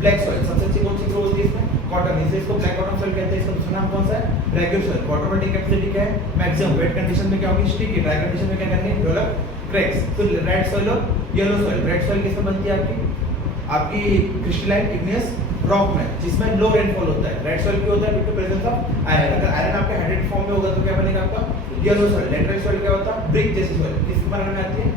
ब्लैक सॉइल। सबसे अच्छी कौन सी ग्रो होती है इसमें, कॉटन, इसलिए इसको ब्लैक कॉटन सॉइल कहते हैं। इसका दूसरा नाम कौन सा है, regular soil. Water holding capacity क्या है, मैक्सिमम। वेट कंडीशन में क्या होगी, स्टिकी। ड्राई कंडीशन में क्या करनी है, डेवलप क्रैक्स। फिर रेड सॉइल और येलो सॉइल। रेड सॉइल किसमें बनती है, आपकी क्रिस्टलाइन इग्नियस रॉक में, जिसमें लो रेनफॉल होता है। रेड सॉइल क्यों होता है, बिकॉज़ प्रेजेंस ऑफ आयरन। अगर आयरन आपके हाइड्रेटेड फॉर्म में होगा तो क्या बनेगा आपका, येलो सॉइल। लेटराइट सॉइल क्या होता है, ब्रिक जैसी सॉइल, किस बनाने में आती है।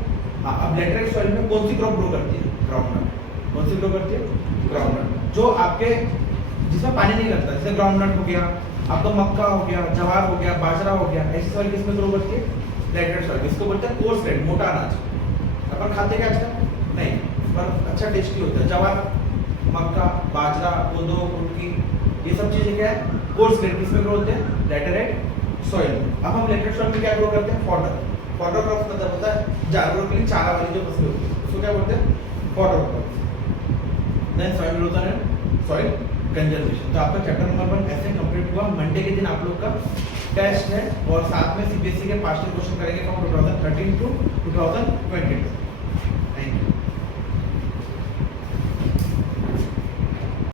हाँ, अब लेटराइट सॉइल में कौन सी क्रॉप ग्रो करती है, ग्राउंडनट। कौन सी ग्रो करती है, ग्राउंडनट, जो आपके जिसमें पानी नहीं लगता, जैसे ग्राउंडनट हो गया, आपका मक्का हो गया, जवार हो गया, बाजरा हो गया। ऐसी सॉइल किसमें ग्रो करती है, लेटराइट सॉइल। इसको बोलते हैं कोर्स ग्रेड, मोटा अनाज। अपन खाते क्या आजकल, नहीं, पर अच्छा टेस्टी होता है। जवार, मक्का, बाजरा, कोदो, कुटकी, ये सब चीजें क्या है, कोर्स ग्रेड। किसमें ग्रो होते हैं, लेटराइट सॉइल। अब हम लेटराइट सॉइल में क्या ग्रो करते हैं, फॉडर। फॉडर क्रॉप मतलब होता है जानवरों के लिए चारा वाली जो फसलें होती है, उसको क्या बोलते हैं, fodder crop. Then soil erosion and soil conservation. तो आपका चैप्टर नंबर 1 ऐसे कंप्लीट हुआ। मंडे के दिन आप लोग का टेस्ट है, और साथ में सीबीएसई के पास्ट क्वेश्चन करेंगे फ्रॉम 2013 टू 2022।